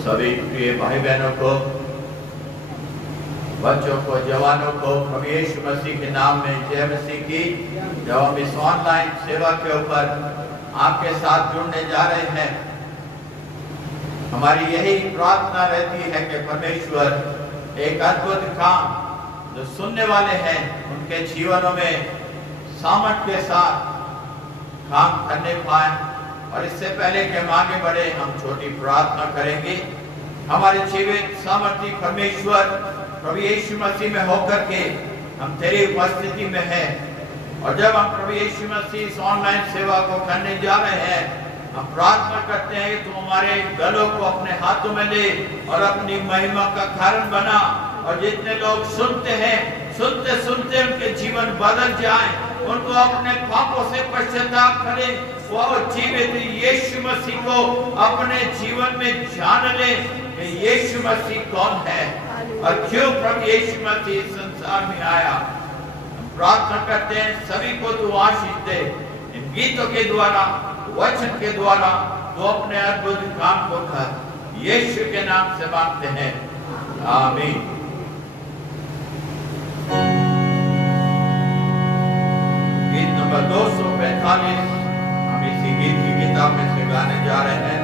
सभी प्रिय भाई बहनों को, बच्चों को, जवानों को प्रभु यीशु मसीह के नाम में जय मसीह की। जब हम इस ऑनलाइन सेवा के ऊपर आपके साथ जुड़ने जा रहे हैं, हमारी यही प्रार्थना रहती है कि परमेश्वर एक अद्भुत काम जो सुनने वाले हैं उनके जीवनों में सामर्थ्य के साथ काम करने पाए। और इससे पहले कि हम आगे बढ़े, हम छोटी प्रार्थना करेंगे। हमारे जीवित सामर्थ्य परमेश्वर प्रभु यीशु मसीह में होकर के हम तेरी उपस्थिति में हैं, और जब हम प्रभु यीशु मसीह इस ऑनलाइन सेवा को करने जा रहे हैं, हम प्रार्थना करते हैं कि तू हमारे गलों को अपने हाथों में ले और अपनी महिमा का कारण बना। और जितने लोग सुनते हैं, सुनते सुनते उनके जीवन बदल जाए, उनको अपने पापों से पश्चाताप करें, वो जीवित यीशु मसीह को अपने जीवन में जान ले कि यीशु मसीह कौन है और क्यों प्रभु यीशु मसीह संसार में आया। प्रार्थना करते हैं सभी को तू आशीष दे, इन गीतों के द्वारा, वचन के द्वारा तू अपने अद्भुत काम को कर। यीशु के नाम से मांगते हैं, आमीन। गीत नंबर 245 हम इसी गीत की किताब में से गाने जा रहे हैं।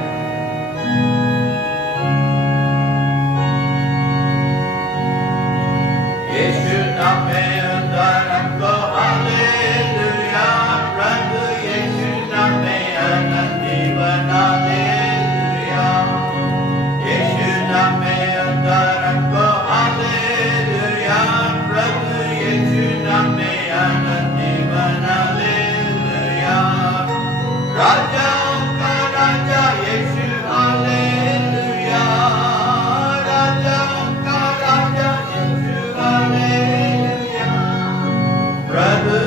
यीशु नाम में उद्धार को हालेलुया, प्रभु यीशु नाम में अनंत जीवन हालेलुया। यीशु नाम में उद्धार को हालेलुया, प्रभु यीशु नाम में अनंत जीवन हालेलुया। राजाओं का राजा यीशु हालेलुया, राजाओं का राजा यीशु हालेलुया, प्रभु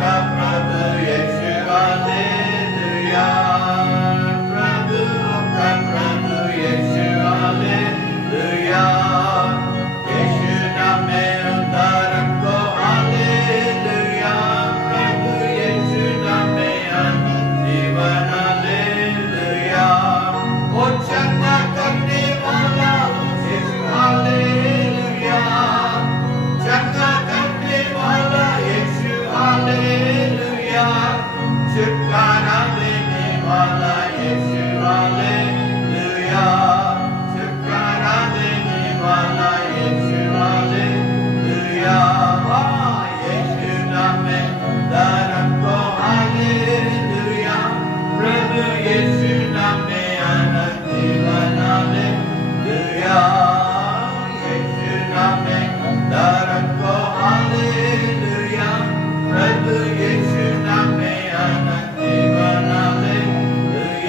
का प्रभु यीशु हालेलुया, प्रभु का प्रभु यीशु हालेलुया। यीशु नाम में उद्धार को हालेलुया, प्रभु यीशु नाम में अनंत जीवन हालेलुया। ओ चंगा करने वाला यीशु हालेलुया, चंगा करने वाला यीशु हालेलुया, छुटकारा देने वाला यीशु हालेलुया, छुटकारा देने वाला यीशु हालेलुया। यीशु नाम में उद्धार को हालेलुया, प्रभु यीशु नाम में अनंत जीवन हालेलुया। यीशु नाम में उद्धार को हालेलुया, प्रभु यीशु नाम में अनंत जीवन हालेलुया।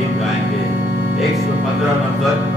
गीत गाएंगे 115 नंबर।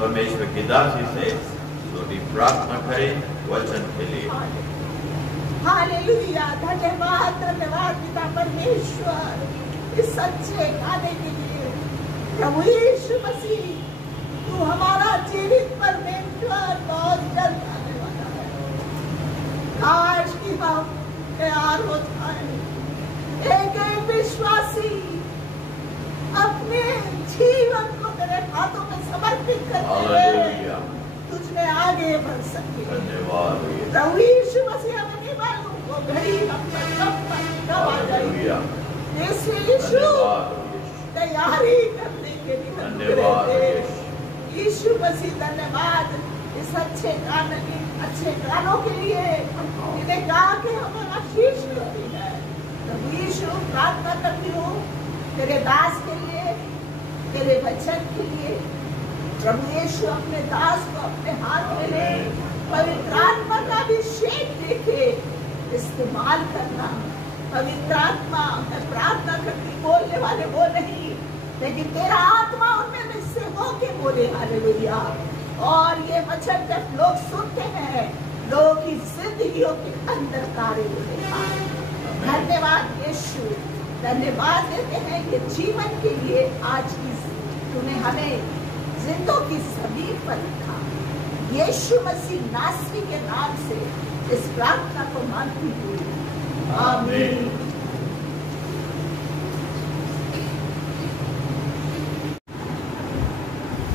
परमेश्वर की दासी से थोड़ी प्रार्थना करें वचन के लिए। हालेलुया, धन्यवाद धन्यवाद पिता परमेश्वर इस सच्चे गाने के लिए। प्रभु यीशु मसीह तू हमारा जीवित परमेश्वर बहुत जल्द आने वाला है। आज की हम तैयार हो जाए, एक एक विश्वासी अपने जीवन को तेरे हाथों में समर्पित करते हुए तुझमें आगे बढ़ सके। धन्यवाद। प्रभु यीशु मसीह हमें नहीं मालूम वो घड़ी हम पर कब आ जाएगी। हालेलुया। यीशु यीशु धन्यवाद तैयारी करने के लिए हम धन्यवाद खड़े थे। यीशु मसीह धन्यवाद इस अच्छे गानों के लिए इन्हें गा के हमारा शीश मिलती है। प्रभु यीशु प्रार्थना करती हूँ तेरे दास के लिए, तेरे वचन के लिए। प्रभु यीशु अपने दास को अपने हाथ में ले, पवित्र आत्मा का अभिषेक देके इस्तेमाल करना। पवित्र आत्मा, मैं प्रार्थना करती, बोलने वाले वो नहीं, लेकिन तेरा आत्मा उनमें से होके बोले। हालेलुया। और ये वचन जब लोग सुनते हैं, लोगों की जिंदगियों के अंदर कार्य होते हैं। धन्यवाद यीशु, धन्यवाद देते हैं कि जीवन के लिए आज की तूने हमें जिंदों की जमीन पर रखा। यीशु मसीह नासरी के नाम से इस प्रार्थना को मानती हूँ, आमीन।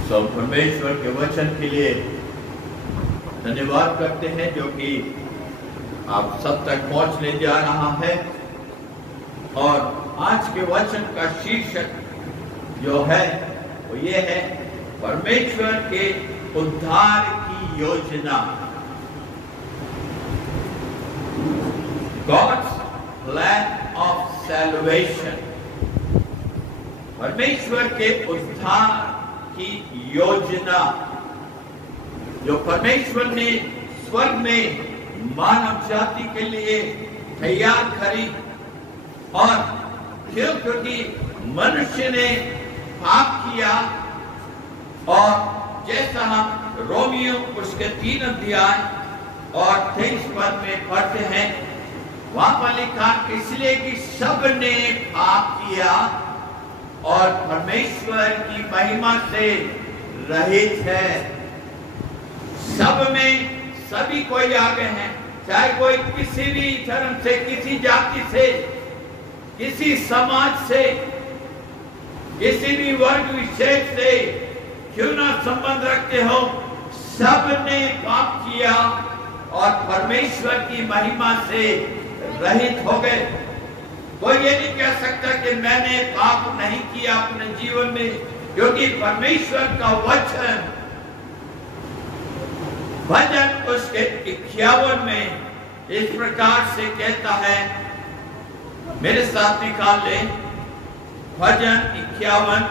सब परमेश्वर के वचन के लिए धन्यवाद करते हैं जो कि आप सब तक पहुंचने जा रहा है। और आज के वचन का शीर्षक जो है वो ये है, परमेश्वर के उद्धार की योजना। God's plan of salvation। परमेश्वर के उद्धार की योजना जो परमेश्वर ने स्वर्ग में मानव जाति के लिए तैयार करी। और क्योंकि मनुष्य ने पाप किया, और जैसा हम रोमियो उसके 3 अध्याय और 23 पद में पढ़ते हैं, वहां पर लिखा इसलिए कि सब ने पाप किया और परमेश्वर की महिमा से रहित है। सब में सभी कोई आगे हैं, चाहे कोई किसी भी धर्म से, किसी जाति से, किसी समाज से, किसी भी वर्ग विशेष से क्यों ना संबंध रखते हो, सब ने पाप किया और परमेश्वर की महिमा से रहित हो गए। कोई ये नहीं कह सकता कि मैंने पाप नहीं किया अपने जीवन में, क्योंकि परमेश्वर का वचन भजन उसके 51 में इस प्रकार से कहता है, मेरे साथ निकाल ले, भजन 51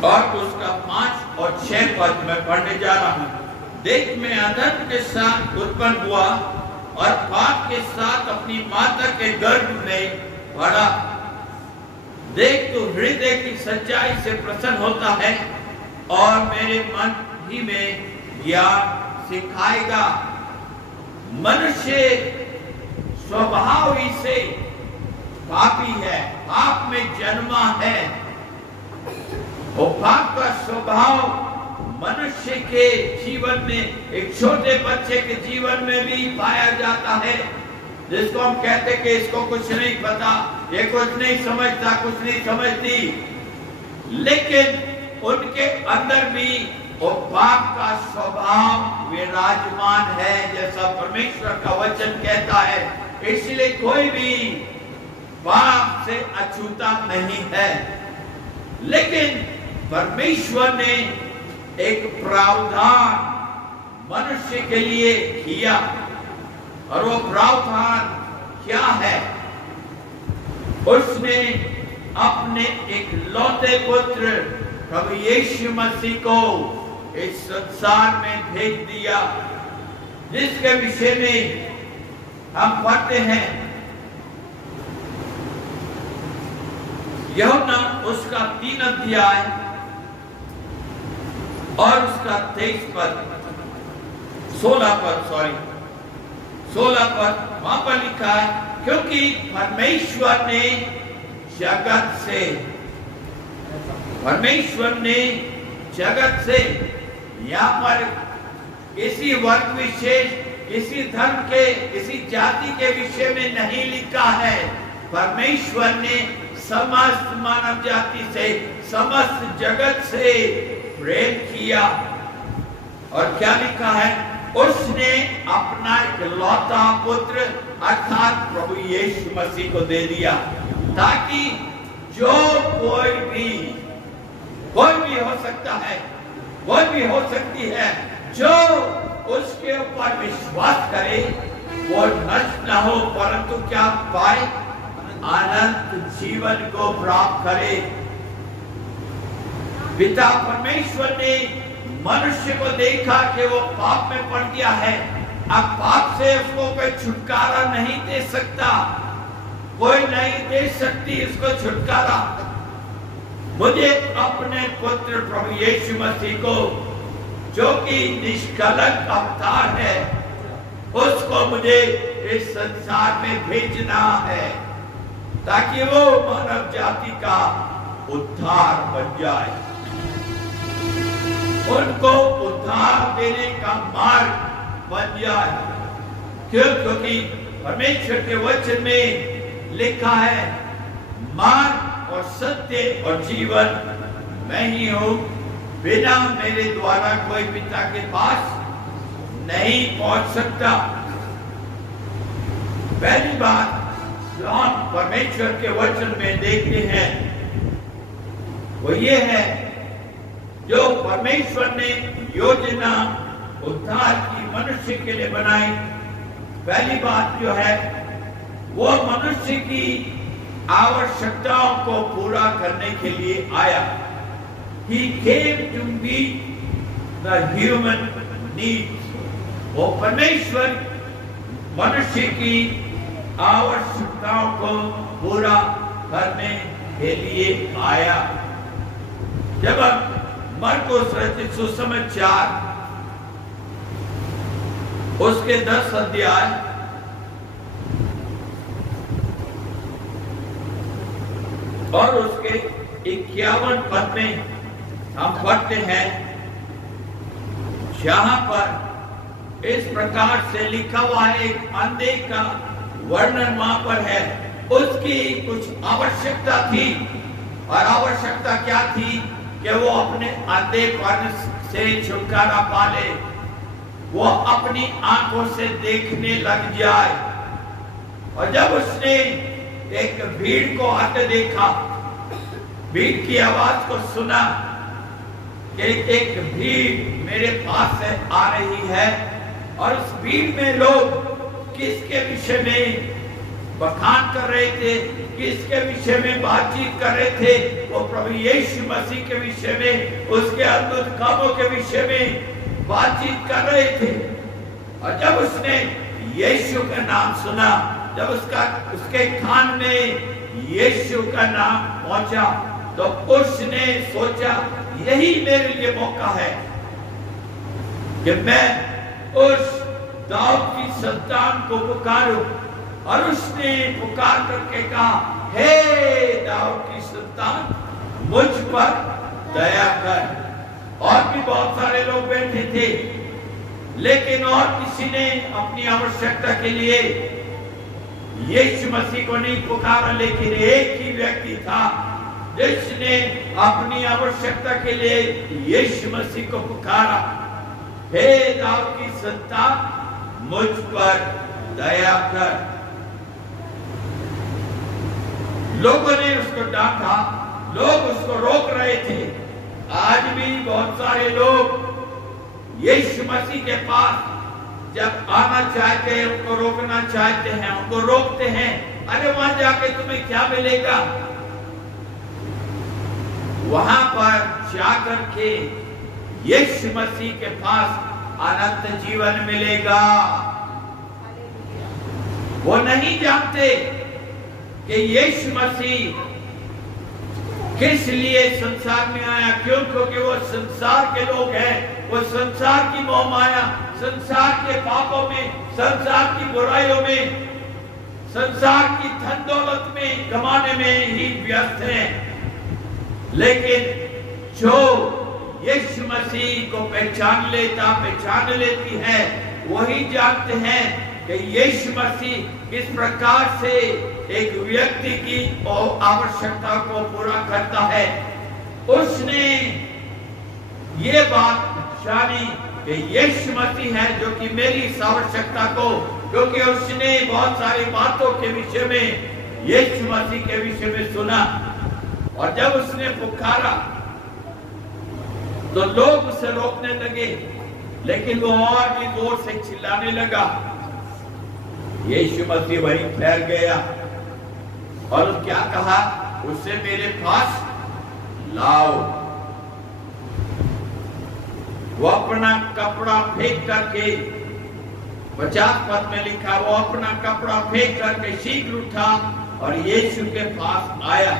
और उसका 5 और 6 पद में पढ़ने जा रहा हूं। देख, मैं अधर्म के साथ उत्पन्न हुआ और पाप के साथ अपनी माता के गर्भ में पड़ा। देख, तू हृदय की सच्चाई से प्रसन्न होता है और मेरे मन ही में ज्ञान सिखाएगा। मनुष्य स्वभाव ही से पापी है, पाप में जन्मा है। और पाप का स्वभाव मनुष्य के जीवन में, एक छोटे बच्चे के जीवन में भी पाया जाता है, जिसको हम कहते कि इसको कुछ नहीं पता, ये कुछ नहीं समझता, कुछ नहीं समझती, लेकिन उनके अंदर भी वो पाप का स्वभाव विराजमान है, जैसा परमेश्वर का वचन कहता है। इसलिए कोई भी पाप से अछूता नहीं है, लेकिन परमेश्वर ने एक प्रावधान मनुष्य के लिए किया। और वो प्रावधान क्या है? उसने अपने एक लौते पुत्र प्रभु यीशु मसीह को इस संसार में भेज दिया, जिसके विषय में हम पढ़ते हैं यूहन्ना उसका 3 अध्याय और उसका 23 पद, 16 पद वहां पर लिखा है, क्योंकि परमेश्वर ने जगत से यहाँ पर किसी वर्ग विशेष, किसी धर्म के, किसी जाति के विषय में नहीं लिखा है, परमेश्वर ने समस्त मानव जाति से, समस्त जगत से प्रेम किया। और क्या लिखा है? उसने अपना इकलौता पुत्र अर्थात प्रभु यीशु मसीह को दे दिया, ताकि जो कोई भी हो सकता है, कोई भी हो सकती है, जो उसके ऊपर विश्वास करे वो नष्ट न हो परंतु क्या पाए? अनंत जीवन को प्राप्त करे। पिता परमेश्वर ने मनुष्य को देखा कि वो पाप में पड़ गया है, अब पाप से उसको कोई छुटकारा नहीं दे सकता, कोई नहीं दे सकती इसको छुटकारा। मुझे अपने पुत्र प्रभु यीशु मसीह को, जो कि निष्कलंक अवतार है, उसको मुझे इस संसार में भेजना है ताकि वो मानव जाति का उद्धार बन जाए, उनको उद्धार देने का मार्ग बन जाए। क्योंकि परमेश्वर के वचन में लिखा है, मार्ग और सत्य और जीवन मैं ही हूं, बिना मेरे द्वारा कोई पिता के पास नहीं पहुंच सकता। पहली बात जो हम परमेश्वर के वचन में देखते हैं वो ये है, जो परमेश्वर ने योजना उद्धार की मनुष्य के लिए बनाई, पहली बात जो है वो मनुष्य की आवश्यकताओं को पूरा करने के लिए आया। He came to meet the human needs। वो परमेश्वर मनुष्य की आवश्यकताओं को पूरा करने के लिए आया। जब हम मरकुस रचित सुसमाचार उसके 10 अध्याय और उसके 51 पद में हम पढ़ते हैं, जहां पर इस प्रकार से लिखा हुआ है, एक अंधे का वर्णन वहां पर है। उसकी कुछ आवश्यकता थी, और आवश्यकता क्या थी कि वो अपने अंधेपन से छुटकारा पाले, वो अपनी आंखों से देखने लग जाए। और जब उसने एक भीड़ को आते देखा, भीड़ की आवाज को सुना कि एक भीड़ मेरे पास से आ रही है, और उस भीड़ में लोग किसके विषय में बखान कर रहे थे, किसके विषय में बातचीत कर रहे थे? वो प्रभु यीशु मसीह के विषय में, उसके अद्भुत कामों के विषय में बातचीत कर रहे थे। और जब उसने यीशु का नाम सुना, जब उसके कान में यीशु का नाम पहुंचा, तो उसने सोचा यही मेरे लिए मौका है कि मैं उस दाऊद की संतान को पुकारूं। और उसने पुकार करके कहा, हे दाऊद की संतान, मुझ पर दया कर। और भी बहुत सारे लोग बैठे थे, लेकिन और किसी ने अपनी आवश्यकता के लिए यीशु मसीह को नहीं पुकारा, लेकिन एक ही व्यक्ति था जिसने अपनी आवश्यकता के लिए यीशु मसीह को पुकारा, हे दाऊद की संतान, मुझ पर दया कर। लोगों ने उसको डांटा, लोग उसको रोक रहे थे। आज भी बहुत सारे लोग यीशु मसीह के पास जब आना चाहते हैं, उनको रोकना चाहते हैं, उनको रोकते हैं, अरे वहां जाके तुम्हें क्या मिलेगा? वहां पर जाकर के यीशु मसीह के पास अनंत जीवन मिलेगा। वो नहीं जानते कि यीशु मसीह किस लिए संसार में आया, क्यों? क्योंकि वो संसार के लोग हैं, वो संसार की मोह माया, संसार के पापों में, संसार की बुराइयों में, संसार की धन दौलत में कमाने में ही व्यस्त हैं। लेकिन जो यीशु मसीह को पहचान लेती है, वही जानते हैं कि यीशु मसीह किस प्रकार से एक व्यक्ति की आवश्यकता को पूरा करता है। उसने ये बात जानी कि यीशु मसीह है जो कि मेरी इस आवश्यकता को, क्योंकि उसने बहुत सारी बातों के विषय में यीशु मसीह के विषय में सुना, और जब उसने पुकारा तो लोग उसे रोकने लगे, लेकिन वो और भी जोर से चिल्लाने लगा। यीशु मसीह वहीं ठहर गया और क्या कहा, उसे मेरे पास लाओ। वो अपना कपड़ा फेंक करके, 50 पद में लिखा, वो अपना कपड़ा फेंक करके शीघ्र उठा और यीशु के पास आया।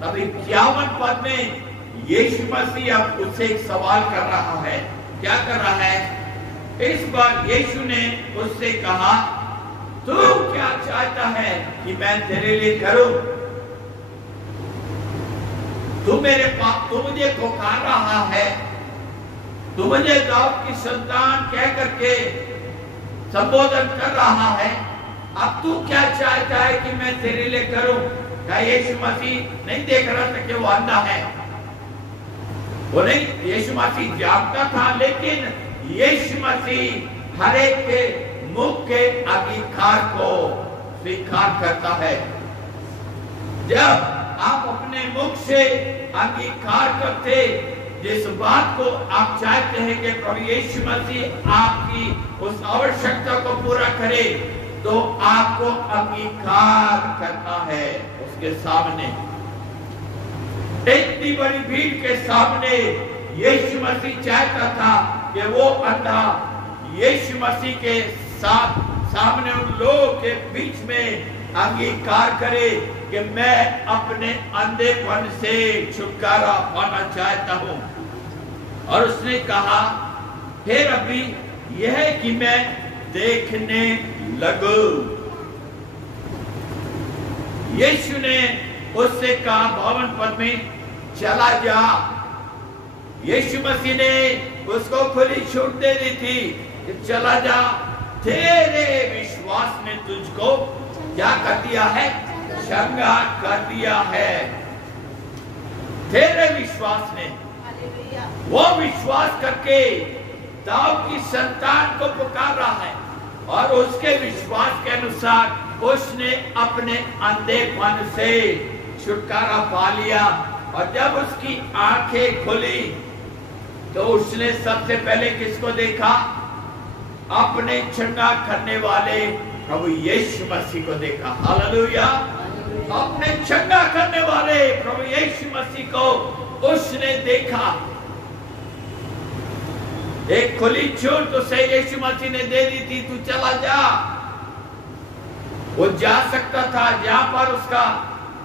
तभी 51 पद में यीशु मसीह अब उससे एक सवाल कर रहा है। क्या कर रहा है? इस बार यीशु ने उससे कहा, तू क्या चाहता है कि मैं तेरे लिए करूं? तू मेरे पास, तू मुझे पुकार रहा है, तू मुझे दाऊद की संतान कह करके संबोधन कर रहा है। अब तू क्या चाहता है कि मैं तेरे लिए करूं? क्या यीशु मसीह नहीं देख रहा था कि वो अंधा है? वो नहीं, यीशु मसीह जानता था, लेकिन यीशु मसीह हर एक के मुख के अंगीकार को स्वीकार करता है। जब आप अपने मुख से अंगीकार करते जिस बात को आप चाहते हैं कि प्रभु यीशु मसीह आपकी उस आवश्यकता को पूरा करे, तो आपको अंगीकार करना है उसके सामने। इतनी बड़ी भीड़ के सामने यीशु मसीह चाहता था कि वो अंधा यीशु मसीह के सामने उन लोगों के बीच में अंगीकार करे कि मैं अपने अंधेपन से छुटकारा पाना चाहता हूं। और उसने कहा, हे रब्बी, यह है कि मैं देखने लगूं। यीशु ने उससे कहा 52 पद में, चला जा। यीशु मसीह ने उसको खुली छूट दे दी थी कि चला जा, तेरे विश्वास ने तुझको क्या कर दिया है? चंगा कर दिया है। तेरे विश्वास ने, वो विश्वास करके दाऊद की संतान को पुकार रहा है, और उसके विश्वास के अनुसार उसने अपने अंधेपन से छुटकारा पा लिया। और जब उसकी आंखें खुली तो उसने सबसे पहले किसको देखा? अपने चंगा करने वाले प्रभु यीशु मसीह को देखा। हालेलुया! अपने चंगा करने वाले प्रभु यीशु मसीह को उसने देखा। एक खुली छूट उसे यीशु मसीह ने दे दी थी, तू चला जा। वो जा सकता था जहां पर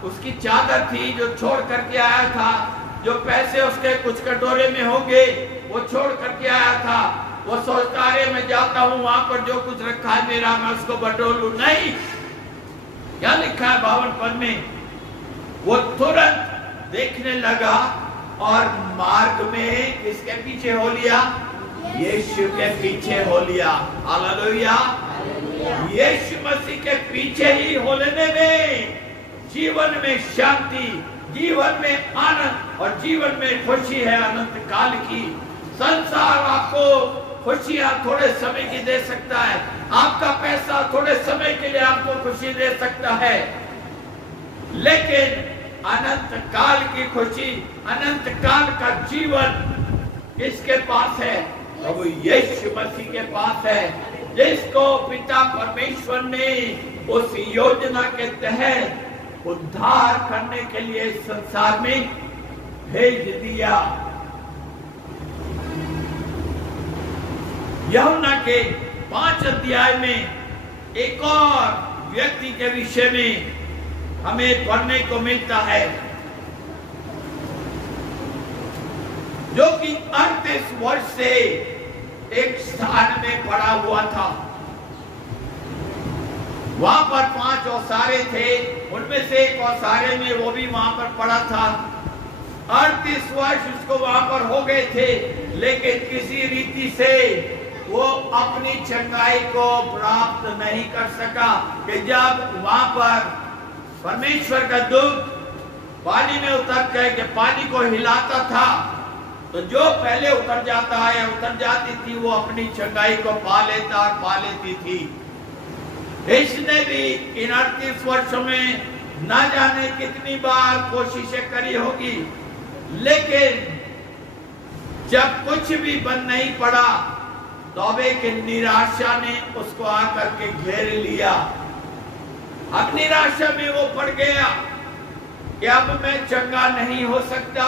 उसकी चादर थी जो छोड़ करके आया था, जो पैसे उसके कुछ कटोरे में होंगे वो छोड़ करके आया था। वो सोचता है मैं जाता हूं, वहां पर जो कुछ रखा है मेरा मैं उसको बटोर लूं। नहीं, क्या लिखा है 52 पद में? वो तुरंत देखने लगा और मार्ग में किसके पीछे हो लिया? यीशु के पीछे हो लिया। हालेलुया! यीशु मसीह के पीछे ही हो लेने में जीवन में शांति, जीवन में आनंद और जीवन में खुशी है अनंत काल की। संसार आपको खुशियां थोड़े समय की दे सकता है, आपका पैसा थोड़े समय के लिए आपको खुशी दे सकता है, लेकिन अनंत काल की खुशी, अनंत काल का जीवन किसके पास है? प्रभु यीशु मसीह के पास है, जिसको पिता परमेश्वर ने उस योजना के तहत उद्धार करने के लिए संसार में भेज दिया। यूहन्ना के 5 अध्याय में एक और व्यक्ति के विषय में हमें पढ़ने को मिलता है, जो कि 38 वर्ष से एक स्थान में पड़ा हुआ था। वहां पर 5 औसारे थे, उनमें से एक औसारे में वो भी वहां पर पड़ा था। 38 वर्ष उसको वहां पर हो गए थे, लेकिन किसी रीति से वो अपनी चंगाई को प्राप्त नहीं कर सका। कि जब वहां पर परमेश्वर का दूत पानी में उतर के पानी को हिलाता था, तो जो पहले उतर जाता है या उतर जाती थी वो अपनी चंगाई को पा लेता और पा लेती थी। इसने भी इन 38 वर्षों में ना जाने कितनी बार कोशिशें करी होगी, लेकिन जब कुछ भी बन नहीं पड़ा तो अब एक निराशा ने उसको आकर के घेर लिया। अब निराशा में वो पड़ गया कि अब मैं चंगा नहीं हो सकता।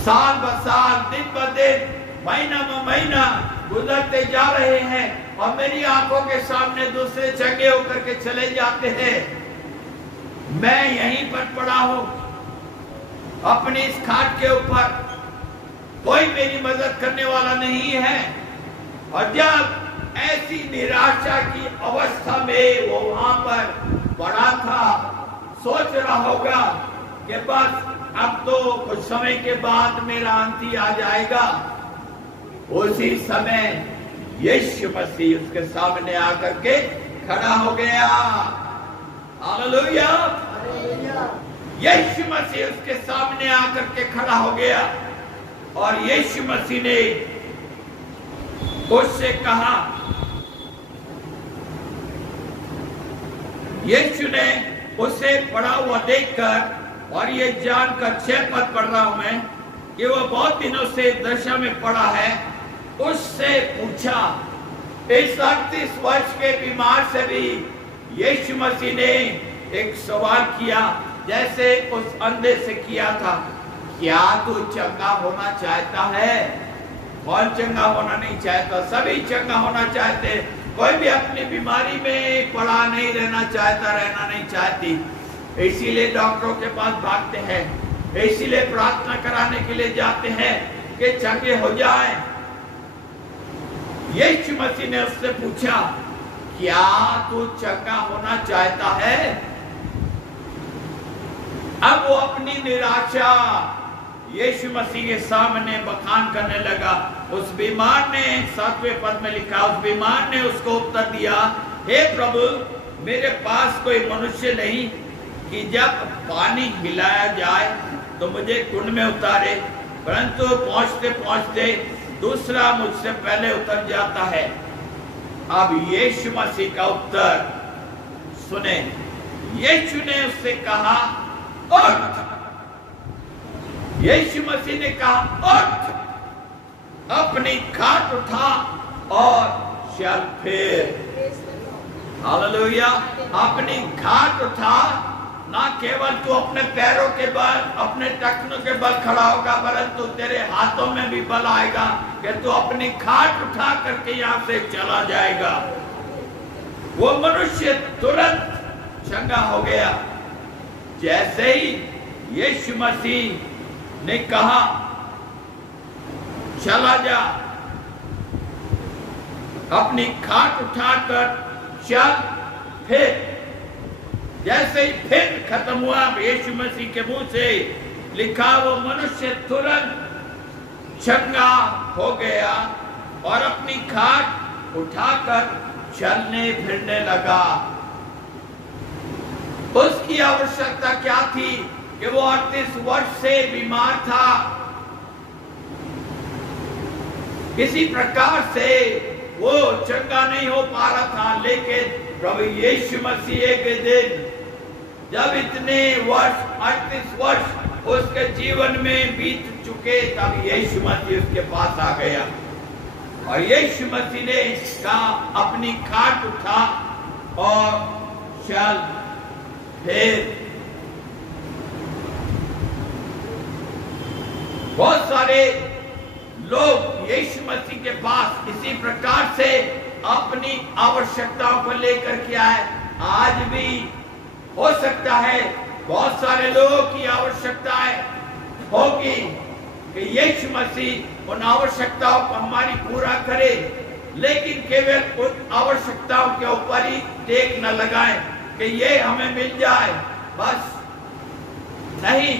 साल ब साल, दिन ब दिन, महीना ब महीना गुजरते जा रहे हैं और मेरी आंखों के सामने दूसरे चंगे होकर के चले जाते हैं। मैं यहीं पर पड़ा हूं अपनी इस खाट के ऊपर, कोई मेरी मदद करने वाला नहीं है। और जब ऐसी निराशा की अवस्था में वो वहां पर पड़ा था, सोच रहा होगा कि बस अब तो कुछ समय के बाद मेरा अंत ही आ जाएगा। उसी समय यीशु मसीह उसके सामने आकर के खड़ा हो गया। हालेलुया। यीशु मसीह उसके सामने आकर के खड़ा हो गया और यीशु मसीह ने उससे कहा, यीशु ने उसे पड़ा हुआ देखकर और ये जानकर 6 पद पढ़ रहा हूं मैं कि वो बहुत दिनों से दशा में पड़ा है, उससे पूछा। इस 38 वर्ष के बीमार से भी यीशु मसीह ने एक सवाल किया, जैसे उस अंधे से किया था, क्या तू चंगा होना चाहता है? कौन चंगा होना नहीं चाहता? सभी चंगा होना चाहते। कोई भी अपनी बीमारी में पड़ा नहीं रहना चाहता, रहना नहीं चाहती। इसीलिए डॉक्टरों के पास भागते हैं, इसीलिए प्रार्थना कराने के लिए जाते हैं कि चंगे हो जाए। यीशु मसीह ने उससे पूछा, क्या तू चंगा होना चाहता है? अब वो अपनी निराशा यीशु मसीह के सामने बखान करने लगा। उस बीमार ने 7वें पद में लिखा, उस बीमार ने उसको उत्तर दिया, हे प्रभु, मेरे पास कोई मनुष्य नहीं कि जब पानी हिलाया जाए तो मुझे कुंड में उतारे, परंतु पहुंचते पहुंचते दूसरा मुझसे पहले उतर जाता है। अब यीशु मसीह का उत्तर सुने। यीशु ने उससे कहा, उठ। यीशु मसीह ने कहा, उठ, अपनी खाट उठा और चल फिर। हालेलुया। अपनी खाट उठा, ना केवल तू अपने पैरों के बल, अपने टखनों के बल खड़ा होगा, परंतु तेरे हाथों में भी बल आएगा कि तू अपनी खाट उठा करके यहाँ से चला जाएगा। वो मनुष्य तुरंत चंगा हो गया। जैसे ही यीशु मसीह ने कहा, चला जा, अपनी खाट उठाकर चल फिर। जैसे ही फिर खत्म हुआ यीशु मसीह के मुंह से, लिखा वो मनुष्य तुरंत चंगा हो गया और अपनी खाट उठाकर चलने फिरने लगा। उसकी आवश्यकता क्या थी कि वो 38 वर्ष से बीमार था। किसी प्रकार से वो चंगा नहीं हो पा रहा था, लेकिन प्रभु यीशु मसीह एक दिन जब इतने वर्ष 38 वर्ष उसके जीवन में बीत चुके, तब यीशु मसीह उसके पास आ गया और यीशु मसीह ने इसका अपनी खाट उठा और चल फिर। बहुत सारे लोग यीशु मसीह के पास इसी प्रकार से अपनी आवश्यकताओं को लेकर के आए। आज भी हो सकता है बहुत सारे लोगों की आवश्यकताएं होगी कि यीशु मसीह उन आवश्यकताओं को हमारी पूरा करे, लेकिन केवल उन आवश्यकताओं के ऊपर ही टेक न लगाएं कि ये हमें मिल जाए, बस नहीं।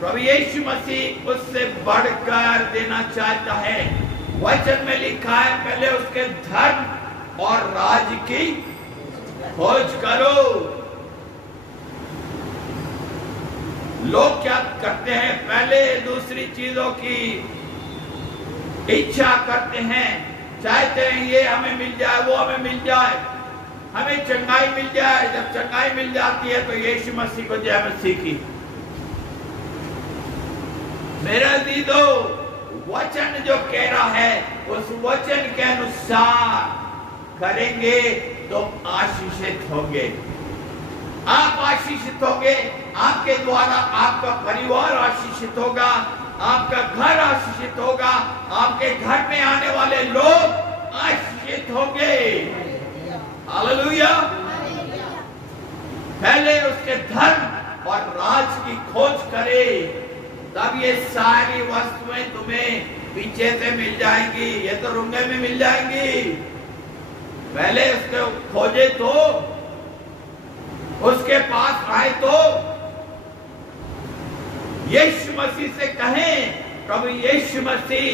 प्रभु यीशु मसीह उससे बढ़कर देना चाहता है। वचन में लिखा है, पहले उसके धर्म और राज की खोज करो। लोग क्या करते हैं, पहले दूसरी चीजों की इच्छा करते हैं, चाहते हैं ये हमें मिल जाए, वो हमें मिल जाए, हमें चंगाई मिल जाए। जब चंगाई मिल जाती है तो यीशु मसीह को जय मसीह की। मेरा दीदो, वचन जो कह रहा है उस वचन के अनुसार करेंगे तो आशीषित होंगे। आप आशीषित होंगे, आपके द्वारा आपका परिवार आशीषित होगा, आपका घर आशीषित होगा, आपके घर में आने वाले लोग आशीषित होंगे। हालेलुया। पहले उसके धर्म और राज की खोज करे, तब ये सारी वस्तुएं तुम्हें पीछे से मिल जाएंगी। ये तो रुंगे में मिल जाएंगी। पहले उसको खोजे तो, उसके पास आए तो यीशु मसीह से कहें, प्रभु यीशु मसीह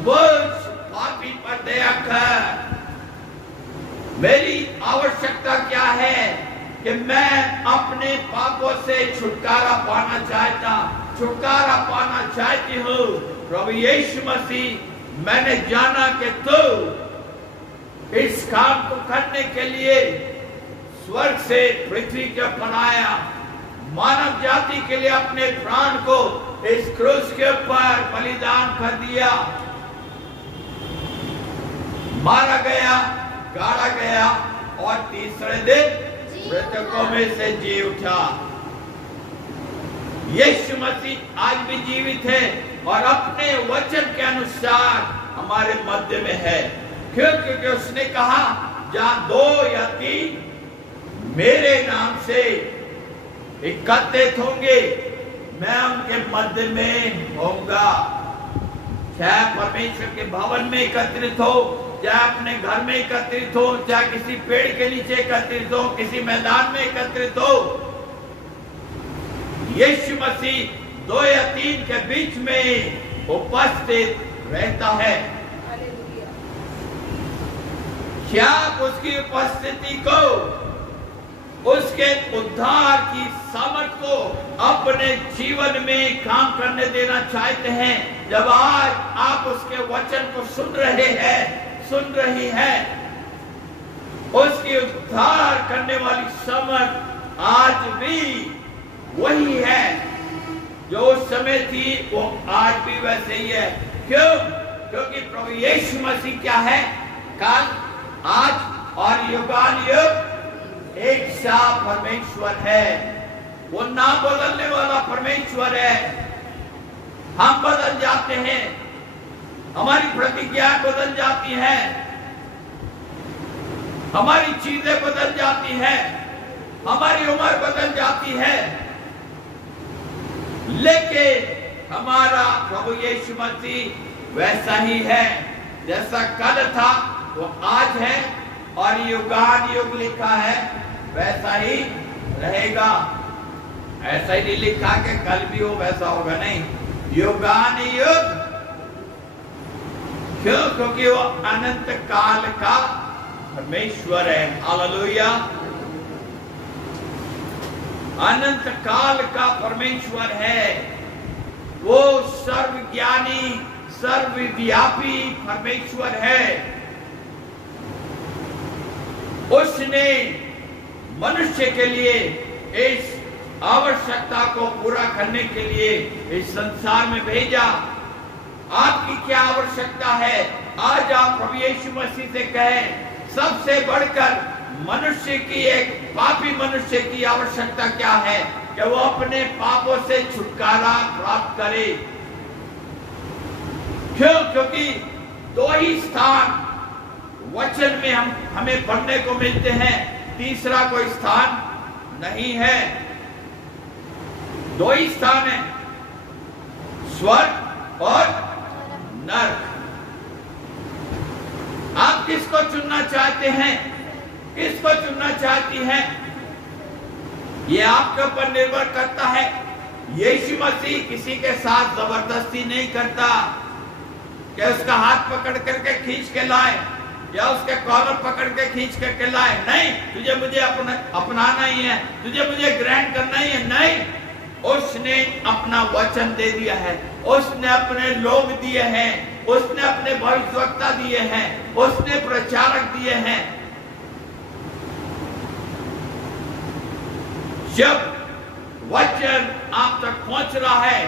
मुझ पापी पर दया कर। मेरी आवश्यकता क्या है कि मैं अपने पापों से छुटकारा पाना चाहती हूँ। प्रभु यीशु मसीह, मैंने जाना कि तू इस काम को करने के लिए स्वर्ग से पृथ्वी के ऊपर आया, मानव जाति के लिए अपने प्राण को इस क्रूस के ऊपर बलिदान कर दिया, मारा गया, गाड़ा गया और तीसरे दिन मृतकों में से जी उठा। यीशु मसीह आज भी जीवित है और अपने वचन के अनुसार हमारे मध्य में है। क्यों? क्योंकि उसने कहा, जहां 2 या 3 मेरे नाम से एकत्रित होंगे, मैं उनके मध्य में होऊंगा। चाहे परमेश्वर के भवन में एकत्रित हो, चाहे अपने घर में एकत्रित हो, चाहे किसी पेड़ के नीचे एकत्रित हो, किसी मैदान में एकत्रित हो, यीशु मसीह 2 या 3 के बीच में उपस्थित रहता है। क्या उसकी उपस्थिति को, उसके उद्धार की सामर्थ को अपने जीवन में काम करने देना चाहते हैं? जब आज आप उसके वचन को सुन रही हैं, उसकी उद्धार करने वाली सामर्थ आज भी वही है जो उस समय थी, वो आज भी वैसे ही है। क्यों? क्योंकि प्रभु यीशु मसीह क्या है? कल, आज और युगानुयुग एक सा परमेश्वर है। वो ना बदलने वाला परमेश्वर है। हम बदल जाते हैं, हमारी प्रतिज्ञा बदल जाती है, हमारी चीजें बदल जाती हैं, हमारी उम्र बदल जाती है, लेकिन हमारा प्रभु यीशु मसीह वैसा ही है। जैसा कल था वो आज है और युगानुयुग लिखा है, वैसा ही रहेगा। ऐसा ही नहीं लिखा कि कल भी हो वैसा होगा, नहीं, युगानुयुग। क्यों? क्योंकि वो अनंत काल का परमेश्वर है। हालेलुया। अनंत काल का परमेश्वर है। वो सर्वज्ञानी, सर्वव्यापी परमेश्वर है। उसने मनुष्य के लिए इस आवश्यकता को पूरा करने के लिए इस संसार में भेजा। आपकी क्या आवश्यकता है? आज आप प्रभु यीशु मसीह से कहें, सबसे बढ़कर मनुष्य की, एक पापी मनुष्य की आवश्यकता क्या है? कि वो अपने पापों से छुटकारा प्राप्त करे। क्यों? क्योंकि 2 ही स्थान वचन में हमें पढ़ने को मिलते हैं, तीसरा कोई स्थान नहीं है। 2 ही स्थान है, स्वर्ग और नरक। आप किसको चुनना चाहते हैं? किसको चुनना चाहती हैं? ये आपके ऊपर निर्भर करता है। यीशु मसीह किसी के साथ जबरदस्ती नहीं करता कि उसका हाथ पकड़ करके खींच के लाए या उसके कॉलर पकड़ के खींच करके लाए। नहीं, तुझे मुझे अपनाना ही है, तुझे मुझे ग्रहण करना ही है। नहीं, उसने अपना वचन दे दिया है, उसने अपने लोग दिए हैं, उसने अपने भविष्यवक्ता दिए हैं, उसने प्रचारक दिए हैं। जब वचन आप तक पहुंच रहा है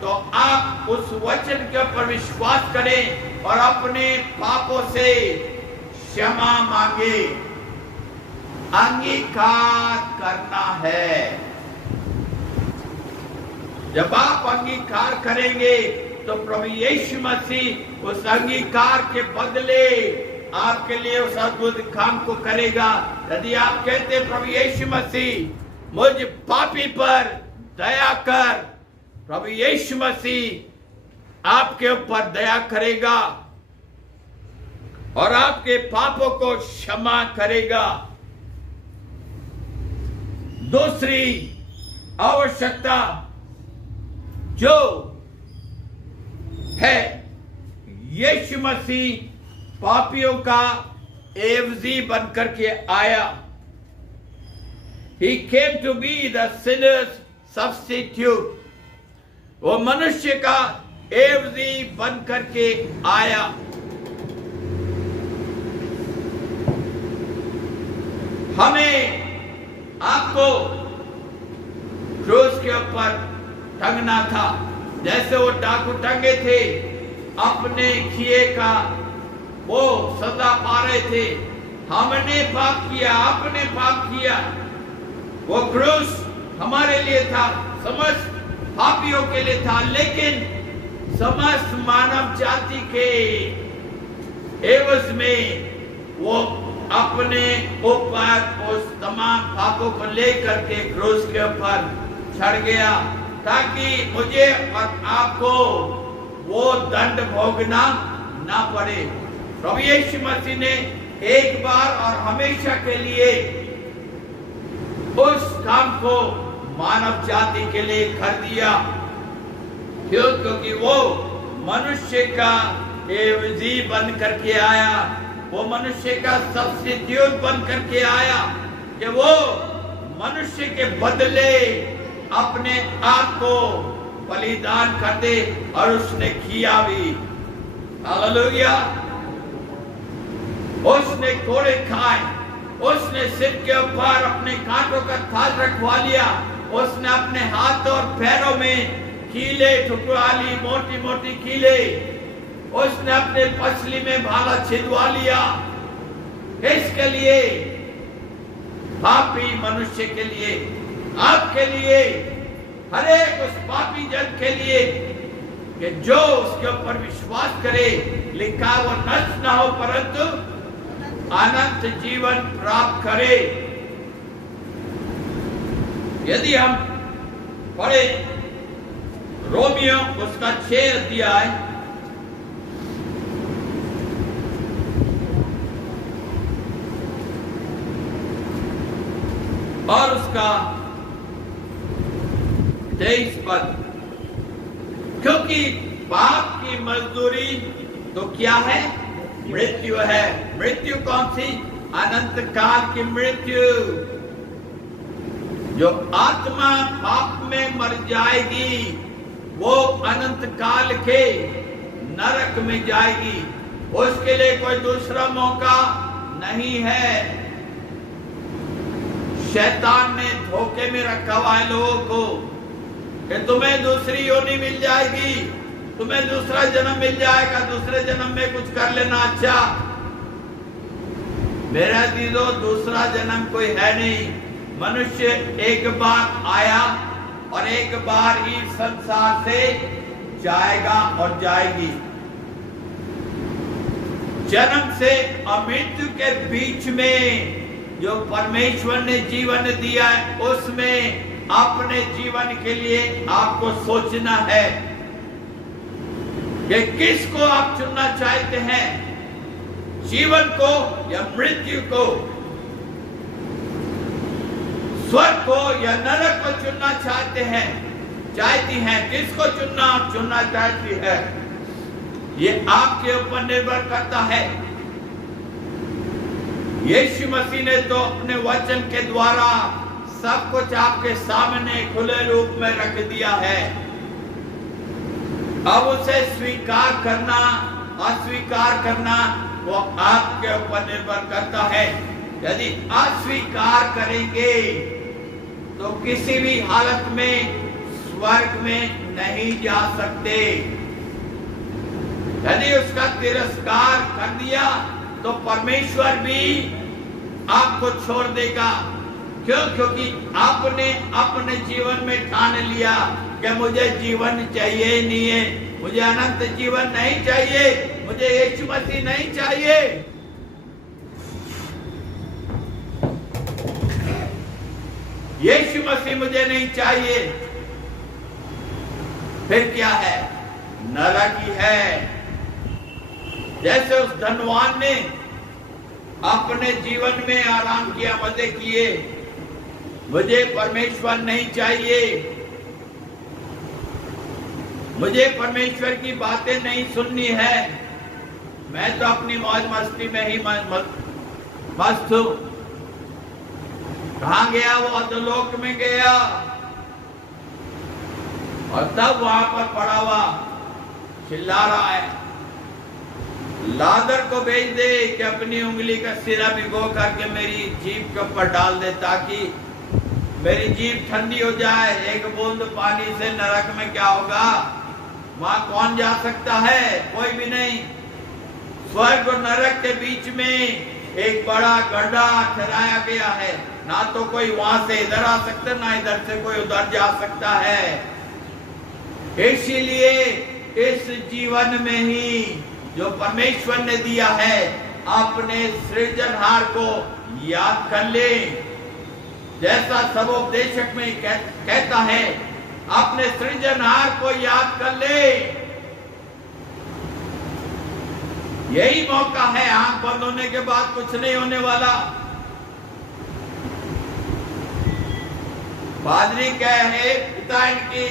तो आप उस वचन के ऊपर विश्वास करें और अपने पापों से क्षमा मांगे। अंगीकार करना है। जब आप अंगीकार करेंगे तो प्रभु यीशु मसीह उस अंगीकार के बदले आपके लिए उस अद्भुत काम को करेगा। यदि आप कहते प्रभु यीशु मसीह मुझ पापी पर दया कर, प्रभु यीशु मसीह आपके ऊपर दया करेगा और आपके पापों को क्षमा करेगा। दूसरी आवश्यकता जो है, यीशु मसीह पापियों का एवजी बनकर के आया। He came to be the sinner's substitute. वो मनुष्य का एवजी बनकर के आया। हमें आपको क्रूस के ऊपर टंगना था, जैसे वो डाकू टंगे थे, अपने किए का वो सजा पा रहे थे। हमने पाप किया, आपने पाप किया, वो क्रूस हमारे लिए था, समस्त पापियों के लिए था, लेकिन समस्त मानव जाति के एवज में वो अपने ऊपर उस तमाम पापों को लेकर के क्रूस के ऊपर चढ़ गया, ताकि मुझे और आपको वो दंड भोगना ना पड़े। प्रभु यीशु मसीह ने एक बार और हमेशा के लिए उस काम को मानव जाति के लिए कर दिया, क्योंकि वो मनुष्य का एवजी बन करके आया, वो मनुष्य का सब्स्टिट्यूट बन करके आया, कि वो मनुष्य के बदले अपने आप को बलिदान कर दे, और उसने किया भी। हालेलुया। उसने कोड़े खाए, उसने सिर के ऊपर अपने कांटों का ताज रखवा लिया, उसने अपने हाथ और पैरों में कीले ठुकरा ली, मोटी मोटी कीले, उसने अपने पसली में भाला छिदवा लिया। इसके लिए, पापी मनुष्य के लिए, आपके लिए, हर एक उस पापी जन के लिए, कि जो उसके ऊपर विश्वास करे, लिखा वो नष्ट ना हो परंतु अनंत जीवन प्राप्त करे। यदि हम पढ़े रोमियो उसका 6 अध्याय और उसका 23 पद, क्योंकि पाप की मजदूरी तो क्या है? मृत्यु है। मृत्यु कौन सी? अनंत काल की मृत्यु। जो आत्मा पाप में मर जाएगी वो अनंत काल के नरक में जाएगी, उसके लिए कोई दूसरा मौका नहीं है। शैतान ने धोखे में रखा हुआ है लोगों को कि तुम्हें दूसरी योनि मिल जाएगी, तुम्हें दूसरा जन्म मिल जाएगा, दूसरे जन्म में कुछ कर लेना अच्छा। मेरा दीदो, दूसरा जन्म कोई है नहीं। मनुष्य एक बार आया और एक बार ही संसार से जाएगा और जाएगी। जन्म से और मृत्यु के बीच में जो परमेश्वर ने जीवन दिया है, उसमें अपने जीवन के लिए आपको सोचना है कि किसको आप चुनना चाहते हैं, जीवन को या मृत्यु को, स्वर्ग को या नरक को चुनना चाहते हैं, किसको चुनना चाहती है, ये आपके ऊपर निर्भर करता है। यीशु मसीह ने तो अपने वचन के द्वारा सब कुछ आपके सामने खुले रूप में रख दिया है। अब उसे स्वीकार करना अस्वीकार करना वो आपके ऊपर निर्भर करता है। यदि अस्वीकार करेंगे तो किसी भी हालत में स्वर्ग में नहीं जा सकते। यदि उसका तिरस्कार कर दिया तो परमेश्वर भी आपको छोड़ देगा। क्यों? क्योंकि आपने अपने जीवन में ठान लिया कि मुझे जीवन चाहिए नहीं है, मुझे अनंत जीवन नहीं चाहिए, मुझे यीशु मसीह नहीं चाहिए। यीशु मसीह मुझे नहीं चाहिए। फिर क्या है? नरक ही है। जैसे उस धनवान ने अपने जीवन में आराम किया, मजे किए, मुझे परमेश्वर नहीं चाहिए, मुझे परमेश्वर की बातें नहीं सुननी है, मैं तो अपनी मौज मस्ती में ही मस्त हूं। कहां गया? वो अधोलोक में गया और तब वहां पर पड़ा हुआ चिल्ला रहा है, लादर को भेज दे कि अपनी उंगली का सिरा भिगो करके मेरी जीभ के ऊपर डाल दे ताकि मेरी जीभ ठंडी हो जाए। एक बूंद पानी से नरक में क्या होगा? वहां कौन जा सकता है? कोई भी नहीं। स्वर्ग और नरक के बीच में एक बड़ा गड्ढा ठहराया गया है। ना तो कोई वहां से इधर आ सकता, ना इधर से कोई उधर जा सकता है। इसीलिए इस जीवन में ही जो परमेश्वर ने दिया है, अपने सृजनहार को याद कर ले। जैसा सबोपदेशक में कहता है, अपने सृजनहार को याद कर ले। यही मौका है। आंख बंद होने के बाद कुछ नहीं होने वाला। पादरी कहे, पिता इनकी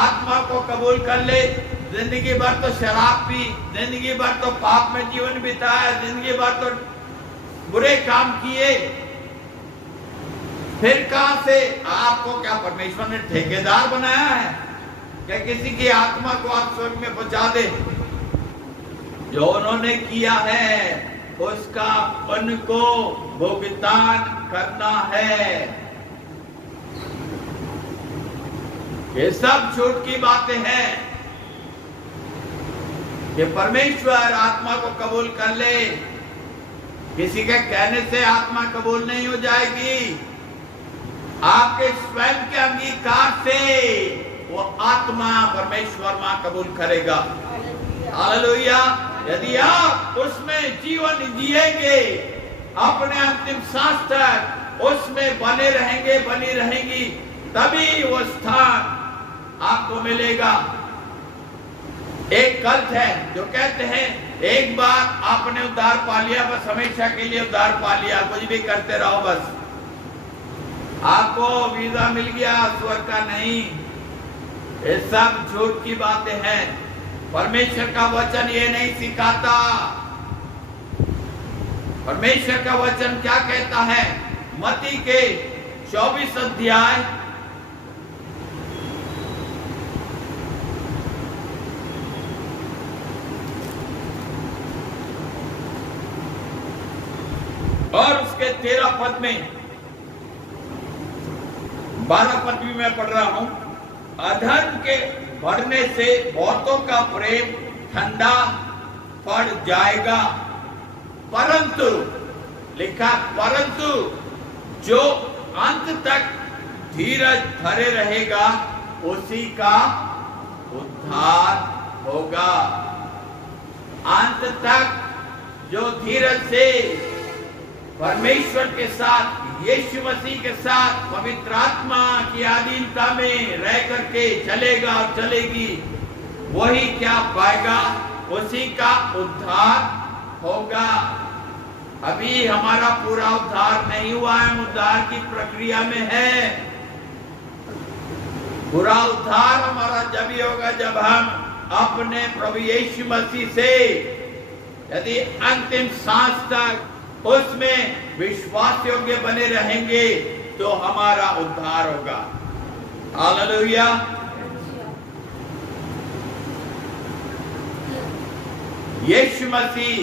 आत्मा को कबूल कर ले। जिंदगी भर तो शराब पी, जिंदगी भर तो पाप में जीवन बिताया, जिंदगी भर तो बुरे काम किए, फिर कहां से? आपको क्या परमेश्वर ने ठेकेदार बनाया है क्या किसी की आत्मा को आप स्वर्ग में पहुंचा दे? जो उन्होंने किया है उसका उनको भुगतान करना है। ये सब झूठ की बातें हैं कि परमेश्वर आत्मा को कबूल कर ले। किसी के कहने से आत्मा कबूल नहीं हो जाएगी। आपके स्वयं के अंगीकार से वो आत्मा परमेश्वर मां कबूल करेगा। हालेलुया। यदि आप उसमें जीवन जिएंगे, अपने अंतिम सांस तक उसमें बने रहेंगे, बनी रहेंगी, तभी वो स्थान आपको मिलेगा। एक कल्ट है जो कहते हैं एक बार आपने उद्धार पा लिया, बस हमेशा के लिए उद्धार पा लिया, कुछ भी करते रहो, बस आपको वीजा मिल गया, स्वर्ग का नहीं। ये सब झूठ की बातें हैं। परमेश्वर का वचन ये नहीं सिखाता। परमेश्वर का वचन क्या कहता है? मत्ती के 24 अध्याय और उसके 13 पद में, 12 पद भी मैं पढ़ रहा हूं। अधर्म के बढ़ने से बहुतों का प्रेम ठंडा पड़ जाएगा, परंतु लिखा, परंतु जो अंत तक धीरज धरे रहेगा उसी का उद्धार होगा। अंत तक जो धीरज से परमेश्वर के साथ, यीशु मसीह के साथ, पवित्र आत्मा की अधीनता में रह करके चलेगा और चलेगी, वही क्या पाएगा? उसी का उद्धार होगा। अभी हमारा पूरा उद्धार नहीं हुआ है, उद्धार की प्रक्रिया में है। पूरा उद्धार हमारा जब ही होगा जब हम अपने प्रभु यीशु मसीह से यदि अंतिम सांस तक उसमें विश्वास योग्य बने रहेंगे, तो हमारा उद्धार होगा। हालेलुया। यीशु मसीह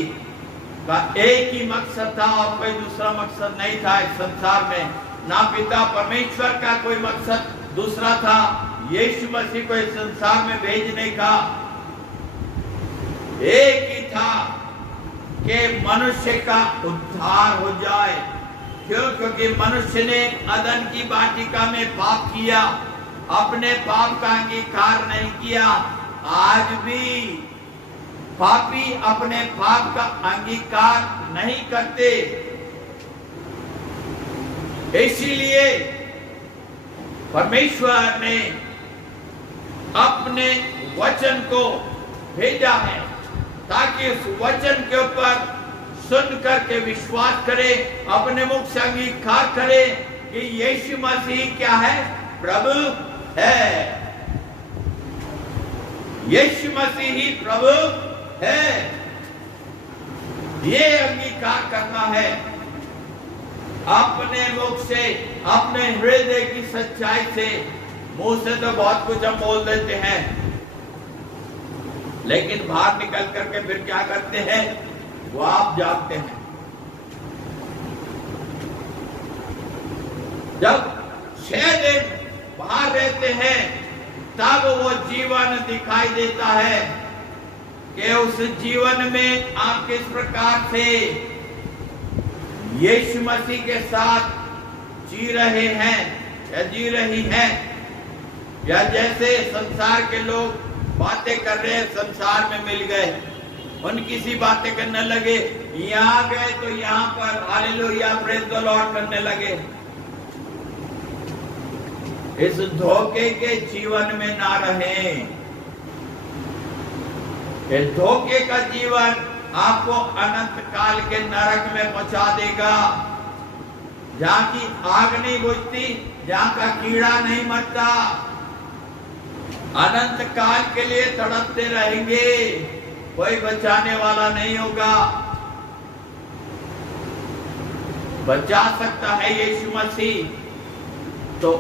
का एक ही मकसद था और कोई दूसरा मकसद नहीं था इस संसार में। ना पिता परमेश्वर का कोई मकसद दूसरा था यीशु मसीह को इस संसार में भेजने का। एक ही था कि मनुष्य का उद्धार हो जाए। क्यों? क्योंकि मनुष्य ने अदन की वाटिका में पाप किया, अपने पाप का अंगीकार नहीं किया। आज भी पापी अपने पाप का अंगीकार नहीं करते। इसीलिए परमेश्वर ने अपने वचन को भेजा है ताकि उस वचन के ऊपर सुन करके विश्वास करे, अपने मुख से अंगीकार करे कि यीशु मसीह क्या है? प्रभु है। यीशु मसीह ही प्रभु है। ये अंगीकार करना है अपने मुख से, अपने हृदय की सच्चाई से। मुंह से तो बहुत कुछ हम बोल देते हैं, लेकिन बाहर निकल करके फिर क्या करते हैं वो आप जानते हैं। जब 6 दिन बाहर रहते हैं तब वो जीवन दिखाई देता है कि उस जीवन में आप किस प्रकार से यीशु मसीह के साथ जी रहे हैं या जी रही हैं, या जैसे संसार के लोग बातें कर रहे हैं, संसार में मिल गए, उनकी सी बातें करने लगे, यहाँ गए तो यहाँ पर हालेलुया प्रेज़ द लॉर्ड करने लगे। इस धोखे के जीवन में ना रहें। इस धोखे का जीवन आपको अनंत काल के नरक में पहुंचा देगा, जहाँ की आग नहीं बुझती, जहाँ का कीड़ा नहीं मरता। अनंत काल के लिए तड़पते रहेंगे, कोई बचाने वाला नहीं होगा। बचा सकता है यीशु मसीह, तो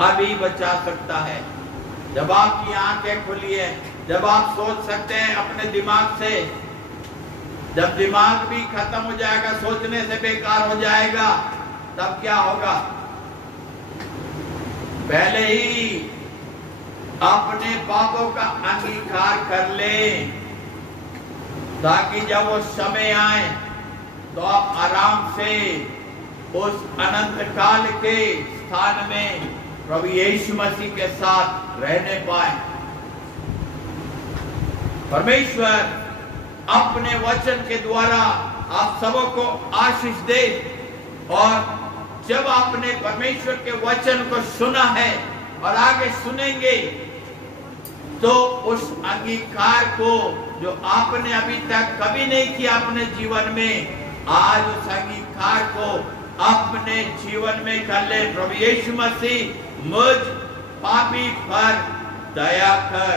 अभी बचा सकता है। जब आपकी आंखें खुली है, जब आप सोच सकते हैं अपने दिमाग से, जब दिमाग भी खत्म हो जाएगा, सोचने से बेकार हो जाएगा, तब क्या होगा? पहले ही अपने पापों का अंगीकार कर लें, ताकि जब वो समय आए तो आप आराम से उस अनंत काल के स्थान में प्रभु यीशु मसीह के साथ रहने पाए। परमेश्वर अपने वचन के द्वारा आप सबको आशीष दे, और जब आपने परमेश्वर के वचन को सुना है और आगे सुनेंगे, तो उस अंगीकार को जो आपने अभी तक कभी नहीं किया अपने जीवन में, आज उस अंगीकार को अपने जीवन में कर ले। प्रभु यीशु मसीह, मुझ पापी पर दया कर।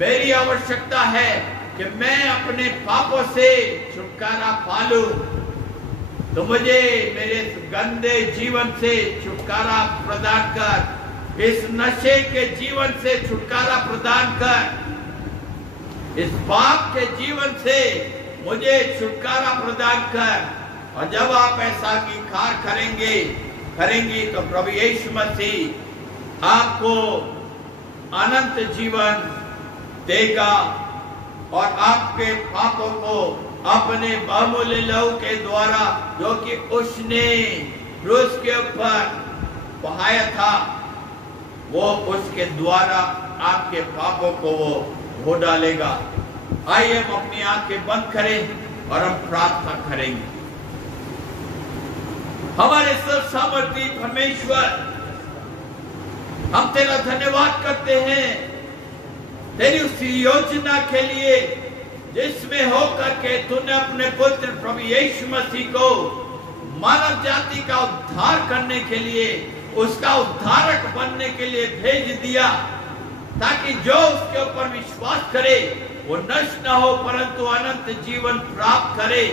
मेरी आवश्यकता है कि मैं अपने पापों से छुटकारा पालूं, तो मुझे मेरे गंदे जीवन से छुटकारा प्रदान कर। इस नशे के जीवन से छुटकारा प्रदान कर। इस पाप के जीवन से मुझे छुटकारा प्रदान कर। और जब आप ऐसा अंगीकार करेंगी, तो प्रभु यीशु मसीह आपको अनंत जीवन देगा, और आपके पापों को अपने बहुमूल्य लहू के द्वारा, जो कि उसने क्रूस के ऊपर बहाया था, वो उसके द्वारा आपके पापों को वो धो डालेगा। आइए हम अपनी आंखें बंद करें और हम प्रार्थना करेंगे। हमारे सर्वसामर्थी परमेश्वर, हम तेरा धन्यवाद करते हैं तेरी उस योजना के लिए जिसमें होकर के तूने अपने पुत्र प्रभु यीशु मसीह को मानव जाति का उद्धार करने के लिए, उसका उद्धारक बनने के लिए भेज दिया, ताकि जो उसके ऊपर विश्वास करे वो नष्ट न हो परंतु अनंत जीवन प्राप्त करे।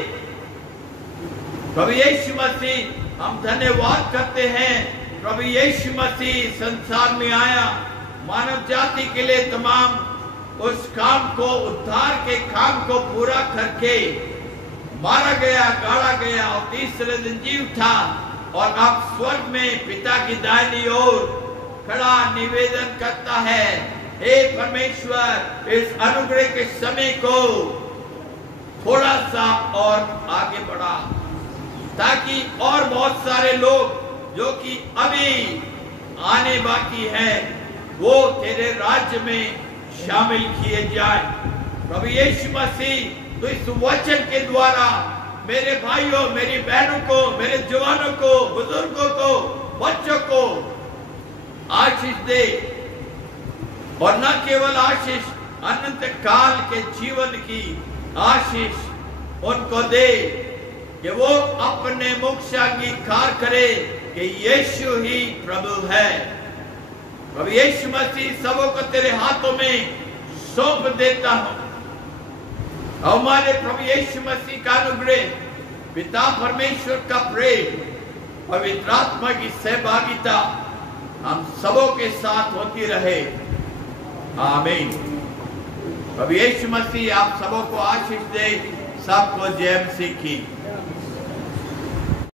प्रभु यीशु मसीह, हम धन्यवाद करते हैं प्रभु यीशु मसीह संसार में आया, मानव जाति के लिए तमाम उस काम को, उद्धार के काम को पूरा करके मारा गया, गाड़ा गया और तीसरे दिन जी उठा और अब स्वर्ग में पिता की दाहिनी ओर खड़ा निवेदन करता है, हे परमेश्वर, इस अनुग्रह के समय को थोड़ा सा और आगे बढ़ा, ताकि और बहुत सारे लोग जो कि अभी आने बाकी हैं वो तेरे राज्य में शामिल किए जाए। प्रभु यीशु मसीह, तो इस वचन के द्वारा मेरे भाइयों, मेरी बहनों को, मेरे जवानों को, बुजुर्गों को, बच्चों को आशीष दे, और न केवल आशीष, अनंत काल के जीवन की आशीष उनको दे कि वो अपने मुख से अंगीकार करे कि यीशु ही प्रभु है। प्रभु यीशु मसीह, सबों को तेरे हाथों में सौंप देता हूं। हमारे प्रभु यीशु मसीह का अनुग्रह, पिता परमेश्वर का प्रेम, पवित्र आत्मा की सहभागिता हम सबों के साथ होती रहे। आमीन। प्रभु यीशु मसीह आप सबों को आशीष दे, सबको जय मसीह की।